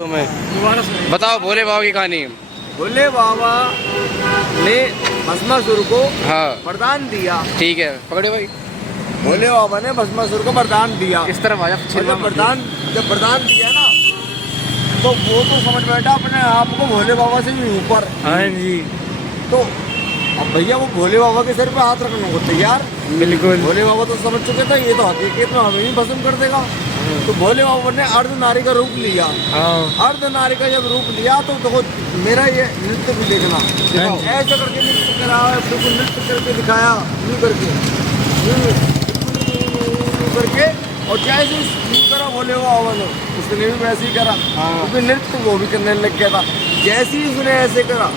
तुम्हें बताओ भोले बाबा की कहानी। भोले बाबा ने भस्मासुर को हाँ वरदान दिया। ठीक है, पकड़े भाई। भोले बाबा ने भस्मासुर को वरदान दिया। इस तरफ आया। जब वरदान दिया ना तो वो तो समझ बैठा अपने आप को भोले बाबा से भी ऊपर। हाँ जी। तो अब भैया वो भोले बाबा के सिर पे हाथ रखने को तैयार। बिल्कुल। भोले बाबा तो समझ चुके थे ये तो हकीकत में हमें ही भस्म कर देगा। तो भोले बाबा ने अर्ध नारी का रूप लिया। अर्ध नारी का जब रूप लिया तो देखो मेरा ये नृत्य भी देखना, ऐसे करके नृत्य करा, बिल्कुल नृत्य करके दिखाया, यूं करके करके, और जैसे यूं करा भोले बाबा ने उसने भी वैसे ही करा, क्योंकि नृत्य वो भी करने लग गया था। जैसे ही उसने ऐसे करा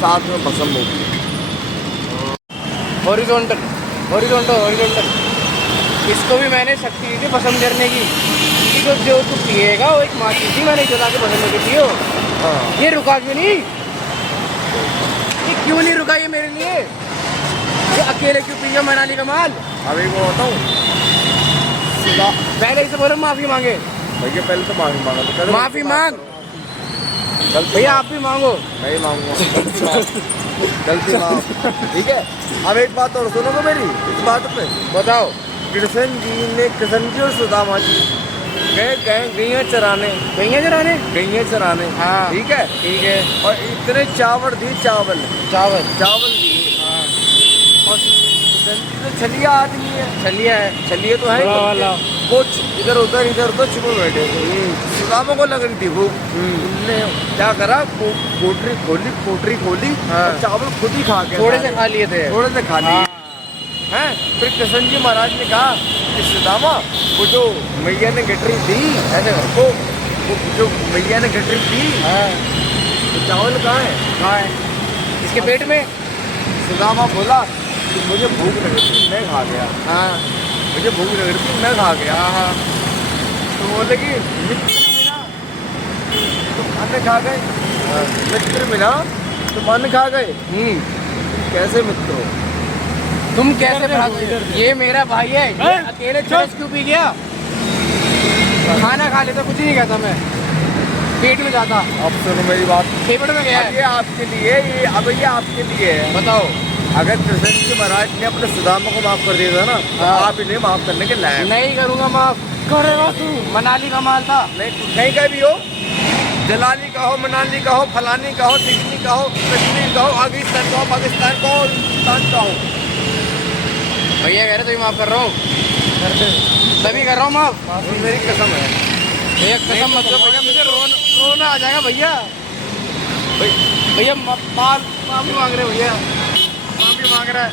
साथ में भस्म हो गया। Horizontal horizontal horizontal. इसको भी मैंने शक्ति दी थी पसंद करने की, क्योंकि जो तू पिएगा वो एक माची थी, मैंने जला के पसंद करके पियो। ये रुका क्यों नहीं? ये क्यों नहीं रुका ये मेरे लिए? ये अकेले क्यों पियो मनाली का माल? अभी वो बताऊँ पहले इसे बोलो माफी मांगे। भैया पहले तो माफी मांगा तो माफी मांग भैया, आप भी मांगो। नहीं मांगूंगा, गलती माफ, ठीक है। अब एक बात और सुनोगे मेरी इस बात पे। बताओ। कृष्ण जी और सुदामा जी गए गैया चराने। हाँ ठीक है ठीक है। और इतने चावल दिए, चावल दिए। हाँ। और कृष्ण जी तो छलिया आदमी है, छलिए तो है कुछ इधर उधर छुपे बैठे थे। सुदामा को लग रही थी भूख। उनने क्या करा, पोटरी खोली और चावल खुद ही खा के थोड़े से खा लिए थे। हैं। फिर कृष्ण जी महाराज ने कहा कि सुदामा वो जो मैया ने गटरी दी, ऐसे वो जो मैया ने गटरी दी, तो चावल कहाँ है? इसके पेट में। सुदामा बोला कि मुझे भूख लग रही थी, मैं खा गया। मुझे भूख लग रही थी, मैं खा गया। तो बोले कि मित्र मिला तुम अन्न खा गए, मित्र मिला तुम अन्न खा गए। कैसे मित्र हो? तुम कैसे भाग? ये मेरा भाई है, ये अकेले चरस क्यों पी गया? खाना खा लेता कुछ नहीं कहता मैं, पेट में जाता। अब सुनो मेरी बात, पेट में गया। ये आपके लिए, ये आपके लिए है। बताओ। अगर कृष्ण जी महाराज ने अपने सुदामा को माफ कर दिया था ना, तो आप इन्हें माफ करने के लायक। नहीं करूँगा माफ। करेगा तू? मनाली का माल था। नहीं का भी हो, जलाली का हो, मनाली का हो, फलानी का हो, दिखनी का हो, कश्मीर का हो, अफगानिस्तान का हो, पाकिस्तान का हो, हिंदुस्तान का हो। भैया कह रहे तो माफ कर रहा हूँ, तभी कर रहा हूँ माफ। मेरी कसम है भैया, कसम मतलब भैया मुझे रोना आ जाएगा भैया। भैया माफी मांग रहे भैया, माफी मांग रहा है।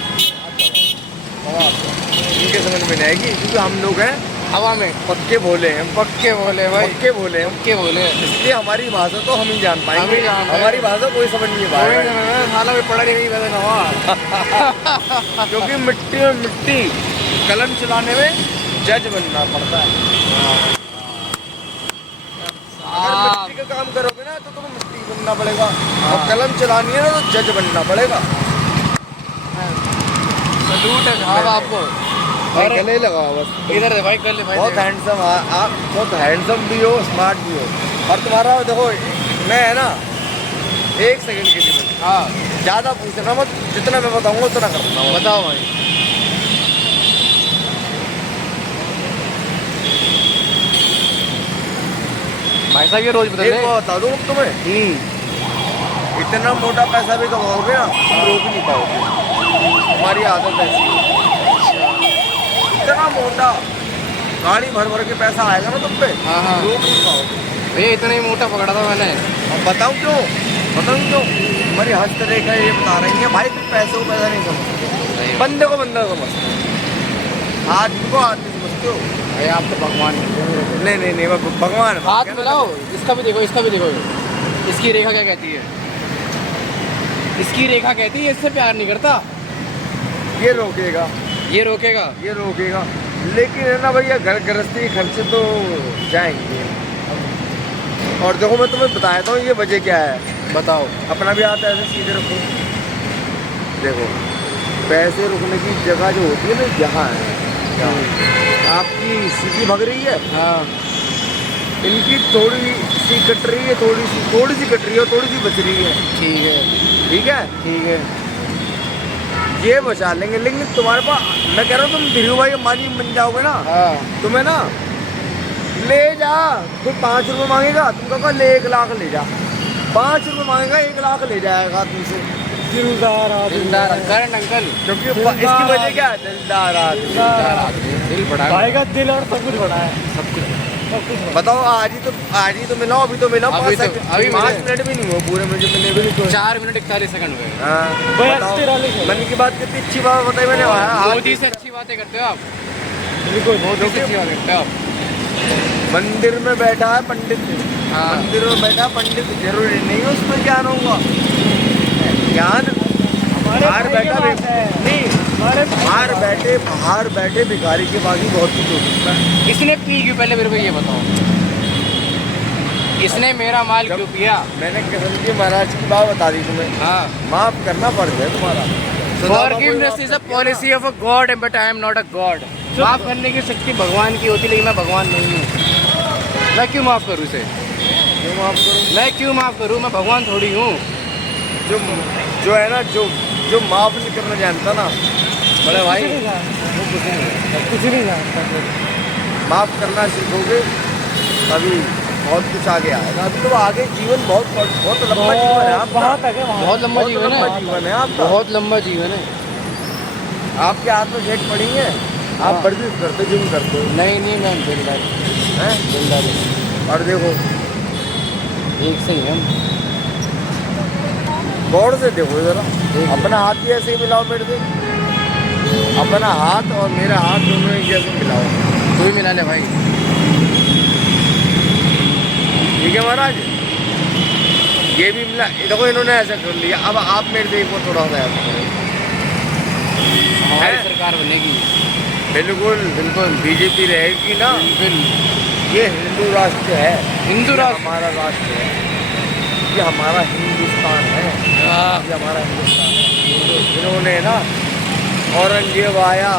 इनके समझ में नहीं आएगी, क्योंकि हम लोग हैं हवा में पक्के भोले हैं, पक्के बोले भाई, पक्के भोले हैं, पक्के बोले। इसलिए हमारी भाषा तो हम ही जान पाएंगे। हम ही जान पाएंगे। हमारी भाषा कोई समझ नहीं पाएगा, साला भी पढ़ा नहीं वैसे। क्योंकि मिट्टी में मिट्टी, कलम चलाने में जज बनना पड़ता है। अगर मिट्टी का काम करोगे ना तो तुम्हें मिट्टी बनना पड़ेगा, और कलम चलानी है ना तो जज बनना पड़ेगा। सलूट है साहब आपको। और गले लगा बस इधर है भाई, गले भाई। बहुत हैंडसम, आप बहुत हैंडसम भी हो, स्मार्ट भी हो। और तुम्हारा देखो, मैं है ना 1 सेकंड के लिए ज़्यादा पूछना मत, जितना मैं बताऊंगा उतना करना। बताओ भाई। भाई साहब ये रोज बता दूँ तुम्हें, इतना मोटा पैसा भी कमाओगे ना तुम रोक नहीं पाओगे। हमारी आदत ऐसी है, इतना मोटा गाड़ी भर भर के पैसा आएगा ना तुम पे, रोक नहीं पाओगे। भैया इतना ही मोटा पकड़ा था मैंने। अब बताऊँ क्यों? हमारी हस्तरेखा ये बता रही है भाई, तुम पैसे को पैसा नहीं समझते, बंदे को बंदा समझते हो, आदमी को आदमी समझते हो। भाई आप तो भगवान नहीं भगवान। हाथ मिलाओ, इसका भी देखो, इसका भी देखो। इसकी रेखा क्या कहती है? इसकी रेखा कहती है इससे प्यार नहीं करता। ये रोकेगा, ये रोकेगा, ये रोकेगा, लेकिन है ना भैया घर गृहस्थी खर्चे तो जाएंगे। और देखो मैं तुम्हें बताता हूँ ये वजह क्या है। बताओ। अपना भी आता है, ऐसे सीधे रखो। देखो पैसे रुकने की जगह जो होती है ना, यहाँ है। आपकी सीधी भग रही है, हाँ। इनकी थोड़ी सी कट रही है, थोड़ी सी कट रही है और थोड़ी सी बच रही है। ठीक है, ठीक है, ठीक है। ये बचा लेंगे। लेकिन तुम्हारे पास, मैं कह रहा हूँ तुम धीरू भाई अंबानी बन जाओगे ना, हाँ, तुम्हें ना ले जा, कोई 5 रुपये मांगेगा, तुम कहोगे ले 1 लाख ले जा। 5 रुपये मांगेगा, 1 लाख ले जाएगा तुमसे। दिलदार करण अंकल, क्योंकि इसकी वजह क्या है? दिलदार आदमी। दिलदार आदमी, दिल बड़ा है। भाई का दिल और सब कुछ बड़ा है। सब कुछ। बताओ, आज ही तो मिलाओ, अभी तो मिलाओ। अभी 5 मिले। मिनट भी नहीं हुआ पूरे मुझे मिले भी। 4 मिनट 41 सेकंड हुए। हाँ, भाई बताओ। 43 है। मन की बात कितनी अच्छी बात बताई मैंने। मोदी से अच्छी बातें करते हो आप, बिल्कुल। मोदी से अच्छी बात करते हो आप। मंदिर में बैठा है पंडित, हाँ। मंदिर में बैठा पंडित, जरूरी नहीं है उसमें ज्ञान होगा। ज्ञान बाहर बैठा बाहर बैठे भिखारी के बाकी बहुत कुछ हो सकता है। इसने पी क्यों, पहले मेरे को ये बताओ, इसने मेरा माल क्यों पिया? मैंने कसम की महाराज की बात बता दी तुम्हें। हाँ, माफ करना फर्ज है तुम्हारा। Forgiveness is a policy of a God but I am not a God. माफ करने की शक्ति भगवान की होती, लेकिन मैं भगवान नहीं हूँ। मैं क्यों माफ करूँ इसे? क्यों माफ करूँ? मैं क्यों माफ करूँ? मैं भगवान थोड़ी हूँ। जो है ना, जो माफ नहीं करना जानता ना बड़े भाई, कुछ नहीं जानता। माफ करना सीखोगे तभी बहुत कुछ आगे आएगा। अभी तो आगे जीवन बहुत लंबा जीवन है आपका। बहुत आगे, बहुत लंबा जीवन है, जीवन है आपका। बहुत लंबा जीवन है। आपके हाथ में जेट पड़ी है, आप वर्जिश करते, जिम करते हो। नहीं मैम, दिलदारी हैं? दिलदारी और देखो, एक से ही हम। गौर से देखो जरा, अपना हाथ भी ऐसे ही मिलाओ मेरे से। अपना हाथ और मेरा हाथ दोनों एक जैसे मिलाओ। तू भी मिला ले भाई। ठीक है महाराज, ये भी मिला। देखो इन्होंने ऐसा कर लिया, अब आप मेरे से एक थोड़ा सा ऐसा करो। हमारी है? सरकार बनेगी। बिल्कुल बिल्कुल बीजेपी रहेगी ना। बिल्कुल। ये हिंदू राष्ट्र है, हिंदू ये राष्ट्र। हमारा राष्ट्र है, ये हमारा हिंदुस्तान है, ये हमारा हिंदुस्तान है। इन्होंने ना औरंगजेब आया,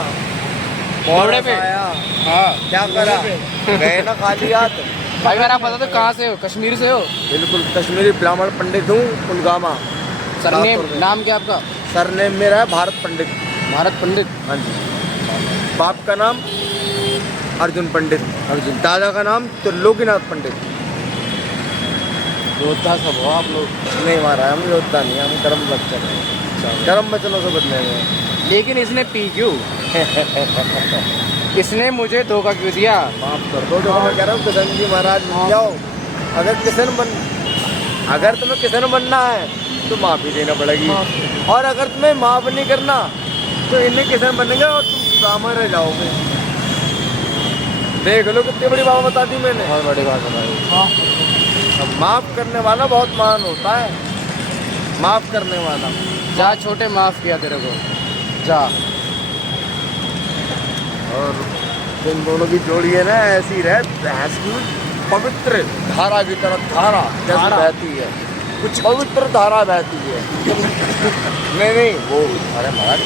घोड़े पे। आया, हाँ, क्या करा? गए ना खाली हाथ। भाई अगर आप बता दो कहाँ से हो? कश्मीर से हो? बिल्कुल कश्मीरी ब्राह्मण पंडित हूँ, पुलगामा। सरनेम, नाम क्या आपका? सरनेम मेरा है भारत पंडित। भारत पंडित। हाँ जी। बाप का नाम अर्जुन पंडित, अर्जुन। दादा का नाम त्रिलोकीनाथ पंडित। योद्धा सब हो आप लोग। नहीं मारा, हम योद्धा नहीं, हम कर्म बच्चन हैं। कर्म बचनों से बदले हुए। लेकिन इसने पी क्यों? इसने मुझे धोखा क्यों दिया? माफ कर दो। जो मैं कह रहा हूँ, किशन जी महाराज बन जाओ। अगर तुम्हें किसान बनना है तो माफी देना पड़ेगी, और अगर तुम्हें माफ नहीं करना तो इन्हें किसान बनेंगे और तुम सुदामा रह जाओगे। देख लो कितनी बड़ी बात बता दी मैंने। बहुत बड़ी बात बताई। अब माफ करने वाला बहुत महान होता है, माफ करने वाला। जा छोटे, माफ किया तेरे को, जा। और इन दोनों की जोड़ी है ना, ऐसी रहे भैंस की पवित्र धारा की तरह, धारा जैसे बहती है, कुछ पवित्र धारा बहती है। नहीं वो, अरे महाराज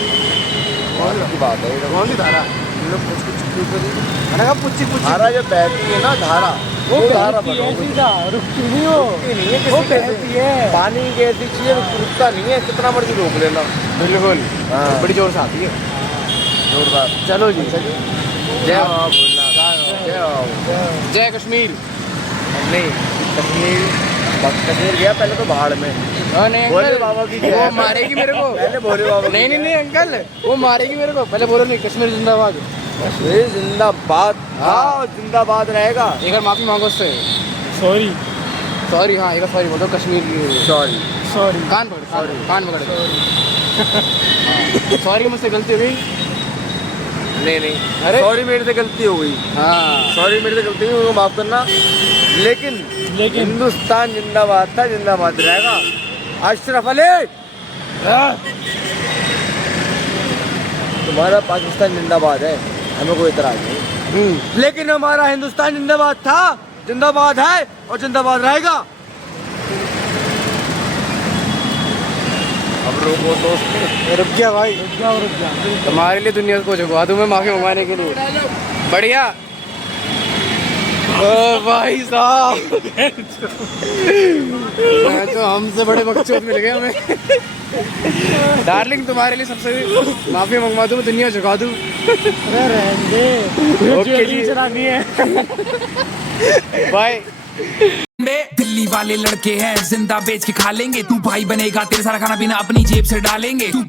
कौन की बात है? कौन सी धारा? मैंने कहा पुच्ची धारा जो बहती है ना, धारा, वो धारा रुकती नहीं हो, नहीं है वो किसी बहती है। पानी की ऐसी चीज रुकता नहीं है, कितना मर्जी रोक लेना। बिल्कुल। हाँ। बड़ी जोर से आती है। जोरदार। चलो जी। जय बाबा भोलेनाथ, जय बाबा। जय कश्मीर। नहीं, कश्मीर गया पहले तो पहाड़ में। नहीं भोले अंकल, बाबा की वो मारेगी मेरे को। पहले भोले बाबा की नहीं अंकल, वो मारेगी मेरे को। पहले बोलो नहीं, कश्मीर जिंदाबाद। कश्मीर जिंदाबाद। हाँ, जिंदाबाद रहेगा। एक बार माफी मांगो उससे। सॉरी। सॉरी, हाँ एक बार सॉरी बोलो कश्मीर की। सॉरी। कान पकड़, कान पकड़। सॉरी, मुझसे गलती हो गई। नहीं अरे सॉरी, मेरे से गलती हो गई। हाँ, सॉरी, मेरे से गलती हुई, माफ करना। लेकिन हिंदुस्तान जिंदाबाद था, जिंदाबाद रहेगा। अशरफ अली, तुम्हारा पाकिस्तान जिंदाबाद है, हमें कोई इतराज नहीं, लेकिन हमारा हिंदुस्तान जिंदाबाद था, जिंदाबाद है और जिंदाबाद रहेगा। अब रोको दोस्त, रुक गया भाई, रुक गया। तुम्हारे लिए दुनिया को झुकवा दूं मैं माफी मंगाने के लिए। बढ़िया। ओ भाई साहब मैं तो हमसे बड़े बकचोद मिल गए हमें। डार्लिंग तुम्हारे लिए सबसे माफी मंगवा दूँ, दुनिया झुका दूँ। अरे रहने दे, ओके जी। चलानी है। बाय। दिल्ली वाले लड़के हैं जिंदा बेच के खा लेंगे, तू भाई बनेगा तेरे सारा खाना पीना अपनी जेब से डालेंगे। तू